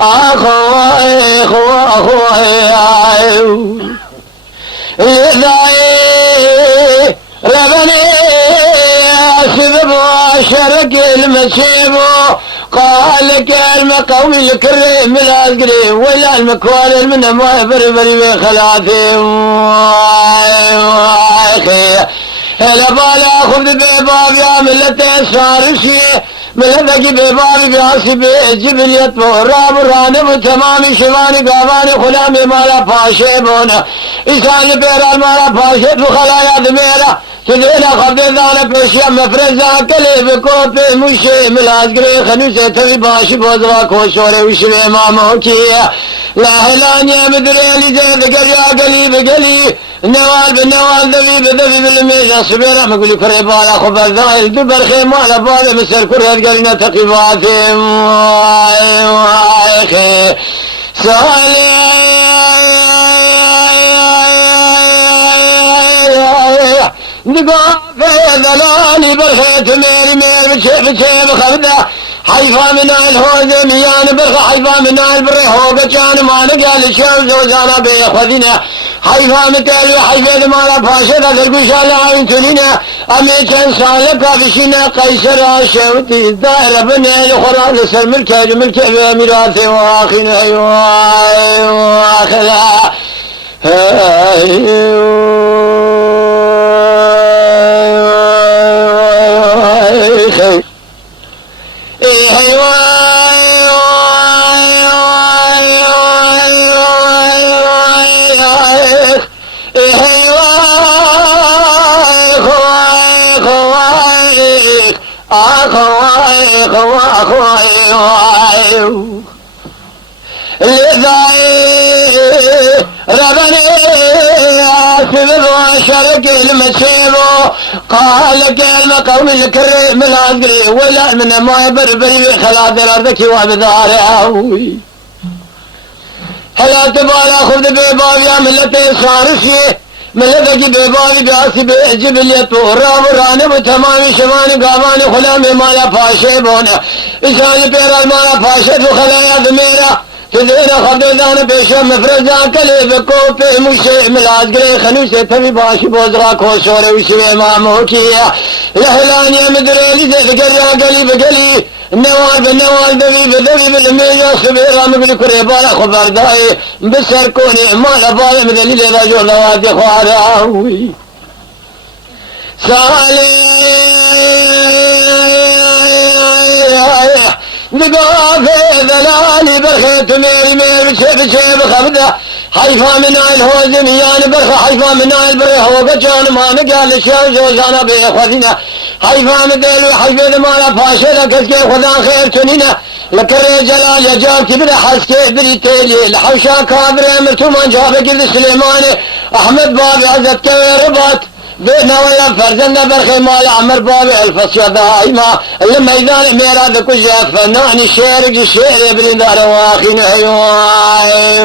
أخوي لذاي ربني سبب وشرق المسيب قال كلمة قومي الكريم الأزقري ولا المكوال من ما بربري بخلاتي هلا بالا خذ بباب يا ملتي صار شيء ملتك بباب بياسي بجبل يطبو راب رانب تمامي شماني قاباني خلامي مالا فاشيبونا إسان بيرا مالا فاشيب خلايا دميرا سدينا خبدي دانا بشيا مفرزا كلي بكوبي مشي ملازقري خنوسي تبي باشي بوزوا كوشوري وشبي ماموكي لا هلانيا مدريلي زيد قريا قلي بقلي نوال بالنوال ذبي بذبي بالميزة صبيرا ما قولي كريبالا خبر ذايل دبر خيمالا بالا مسر كرهد قلنا تقيباتي وايخي سالي نقاف ذلاني برخيت ميري مير بشي بخبده حيفا من الهوز ميان برخ حيفا من البري هوقة كان ما نقال الشام زوزانا بيخذنا حيفا متالي حيفا مالا فاشدة القشا لا ينتلنا أمي كان سالك بشنا قيسر شوتي الدائرة بنا الأخرى لسر ملكة ملكة بميراثي واخنا واخذا ربني سبب وشرق المسيب قال كلمة قوم الكريم الأزقري ولا من ما بربري خلاد الأرضك وبداري هلا تبالا خذ بباب يا ملتي صارشي ملتك ببابي باسي بجبل يطور راب رانب تمامي شماني قاماني خلامي مالا فاشيبونا إساني بيرا مالا فاشد وخلايا ذميرا تدينا خبدانا بيشا مفرزا كلي بكوبي مشي ملازقري خنوسي تبي باشي بوزرا كوشوري وشوي ماموكيا لهلانيا مدريلي زي قريا قلي بقلي النوال بالنوال ذبي بذبي بالمية صبيرا مقل كريبالا خبر داي بسر كوني مالا بالا مدليل إذا جو ذواتي خواراوي سالي نقافي ذلالي برخيت ميري ميري بشي بخبده حيفا من الهوز ميان برخ حيفا من البري هوقة كان ما نقال الشام زوزانا بيخوذنا حيفا مدلو حيفا مالا فاشلة كسكي خذان خير تنينة لك الرجال يجاب كبير حسكي بريتيلي الحوشا كابر امرتو من جاب قد سليماني احمد بابي عزت كوي رباط بينا ولا فرزنا برخي مال عمر بابي الفصيا دائما لما يدان ميرا ذكو جاف فناني شيرك الشير ابن دار واخين ايوه.